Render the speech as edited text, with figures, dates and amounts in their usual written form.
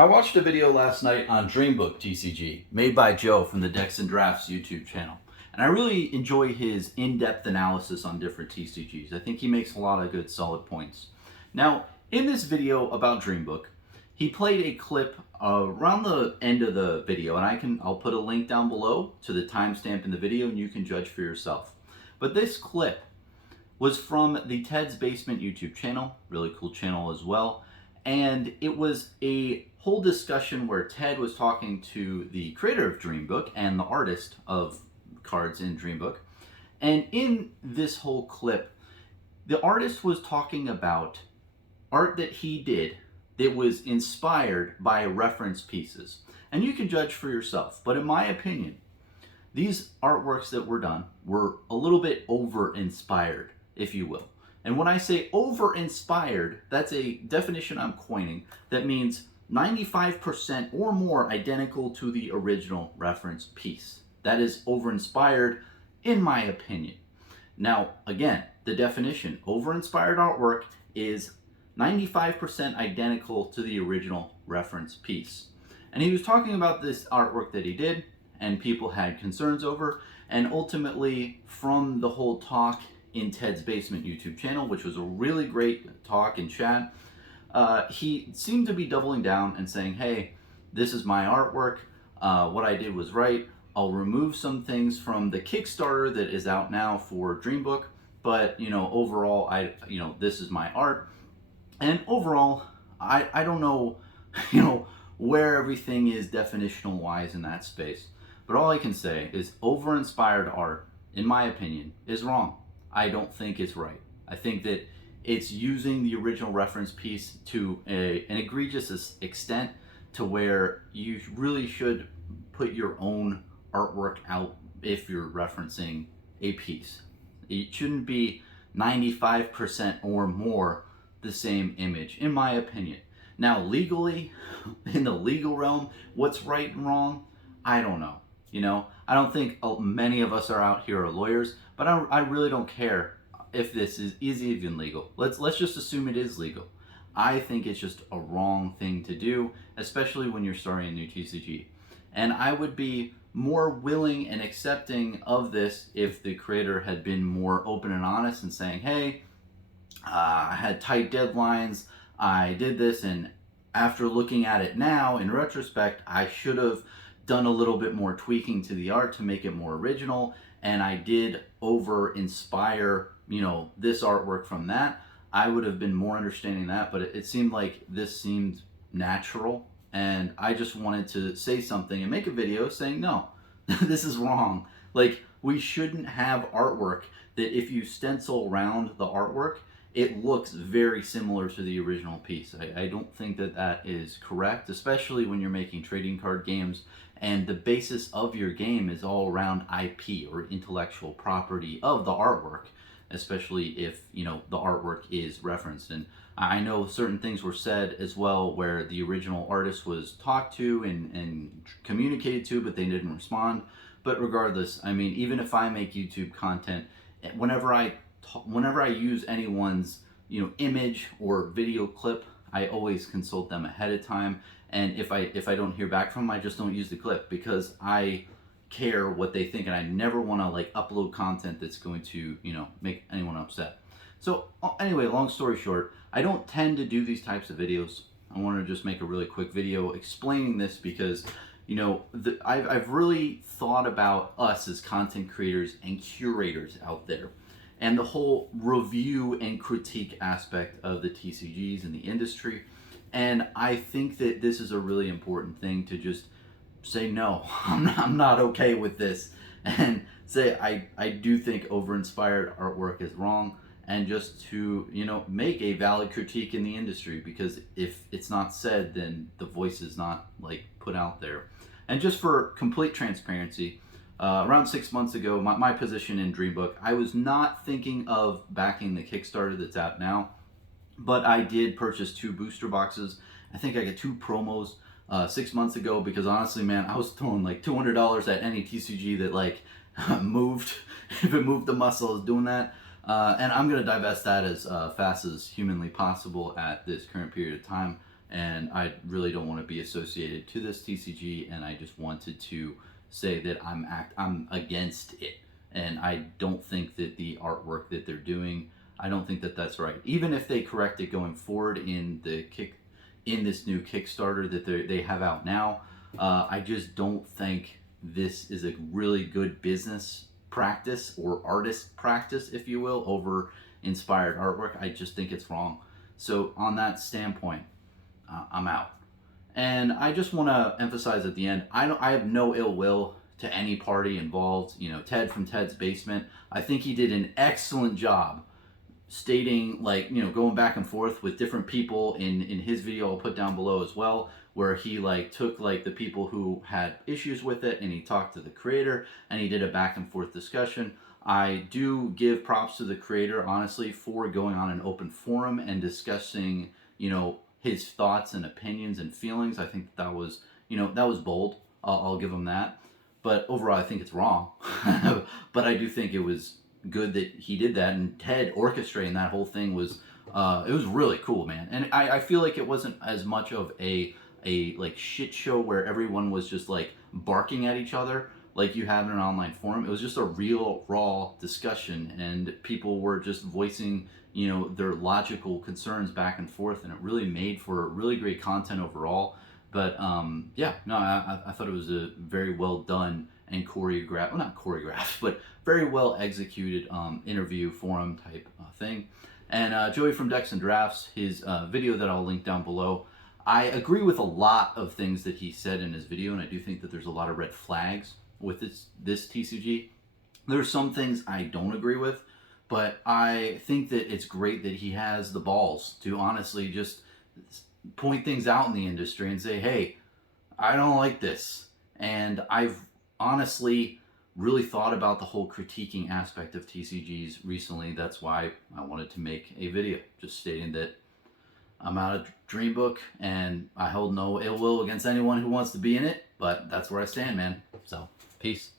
I watched a video last night on Dreambook TCG, made by Joe from the Decks and Drafts YouTube channel. And I really enjoy his in-depth analysis on different TCGs. I think he makes a lot of good, solid points. Now, in this video about Dreambook, he played a clip around the end of the video, and I'll put a link down below to the timestamp in the video, and you can judge for yourself. But this clip was from the Ted's Basement YouTube channel, really cool channel as well. And it was a whole discussion where Ted was talking to the creator of Dreambook and the artist of cards in Dreambook. And in this whole clip, the artist was talking about art that he did that was inspired by reference pieces. And you can judge for yourself. But in my opinion, these artworks that were done were a little bit over-inspired, if you will. And when I say over-inspired, that's a definition I'm coining that means 95% or more identical to the original reference piece. That is over-inspired, in my opinion. Now, again, the definition, over-inspired artwork is 95% identical to the original reference piece. And he was talking about this artwork that he did, and people had concerns over, and ultimately, from the whole talk in Ted's Basement YouTube channel, which was a really great talk and chat, he seemed to be doubling down and saying, hey, this is my artwork, what I did was right, I'll remove some things from the Kickstarter that is out now for Dreambook, but overall, this is my art. And overall, I don't know, where everything is definitional wise in that space, but all I can say is over-inspired art, in my opinion, is wrong. I don't think it's right. I think that it's using the original reference piece to an egregious extent to where you really should put your own artwork out if you're referencing a piece. It shouldn't be 95% or more the same image, in my opinion. Now, legally, in the legal realm, what's right and wrong, I don't know. I don't think many of us are out here are lawyers, but I really don't care if this is even legal. Let's just assume it is legal. I think it's just a wrong thing to do, especially when you're starting a new TCG. And I would be more willing and accepting of this if the creator had been more open and honest and saying, hey, I had tight deadlines, I did this, and after looking at it now, in retrospect, I should have done a little bit more tweaking to the art to make it more original, and I did over-inspire, this artwork from that. I would have been more understanding that, but it seemed like this seemed natural, and I just wanted to say something and make a video saying, no, this is wrong. Like, we shouldn't have artwork that if you stencil around the artwork, it looks very similar to the original piece. I don't think that that is correct, especially when you're making trading card games and the basis of your game is all around IP or intellectual property of the artwork, especially if, the artwork is referenced. And I know certain things were said as well where the original artist was talked to and communicated to, but they didn't respond. But regardless, even if I make YouTube content, whenever I use anyone's image or video clip, I always consult them ahead of time, and if I don't hear back from them, I just don't use the clip because I care what they think, and I never want to upload content that's going to make anyone upset. So anyway, long story short, I don't tend to do these types of videos. I want to just make a really quick video explaining this because I've really thought about us as content creators and curators out there, and the whole review and critique aspect of the TCGs in the industry. And I think that this is a really important thing to just say, no, I'm not okay with this. And say, I do think over-inspired artwork is wrong. And just to, make a valid critique in the industry, because if it's not said, then the voice is not put out there. And just for complete transparency, around 6 months ago, my position in Dreambook, I was not thinking of backing the Kickstarter that's out now, but I did purchase 2 booster boxes. I think I got 2 promos 6 months ago because honestly, man, I was throwing $200 at any TCG that moved. If it moved the muscle, I was doing that. And I'm going to divest that as fast as humanly possible at this current period of time. and I really don't want to be associated to this TCG, and I just wanted to say that I'm against it, and I don't think that the artwork that they're doing, I don't think that that's right. Even if they correct it going forward in this new Kickstarter that they have out now, I just don't think this is a really good business practice or artist practice, if you will, over inspired artwork. I just think it's wrong. So on that standpoint, I'm out. And I just want to emphasize at the end, I have no ill will to any party involved. You know, Ted from Ted's Basement, I think he did an excellent job stating, like, you know, going back and forth with different people in his video I'll put down below as well, where he like took like the people who had issues with it and he talked to the creator and he did a back and forth discussion. I do give props to the creator, honestly, for going on an open forum and discussing, you know, his thoughts and opinions and feelings. I think that was, you know, that was bold. I'll give him that. But overall, I think it's wrong. But I do think it was good that he did that, and Ted orchestrating that whole thing was, it was really cool, man. And I feel like it wasn't as much of a like shit show where everyone was just like barking at each other like you have in an online forum. It was just a real raw discussion, and people were just voicing, you know, their logical concerns back and forth, and it really made for really great content overall. But yeah, no, I thought it was a very well done and choreographed, well, not choreographed, but very well executed interview forum type thing. And Joey from Decks and Drafts, his video that I'll link down below, I agree with a lot of things that he said in his video, and I do think that there's a lot of red flags with this TCG. There's some things I don't agree with, but I think that it's great that he has the balls to honestly just point things out in the industry and say, hey, I don't like this. And I've honestly really thought about the whole critiquing aspect of TCGs recently. That's why I wanted to make a video just stating that I'm out of Dreambook and I hold no ill will against anyone who wants to be in it, but that's where I stand, man. So, peace.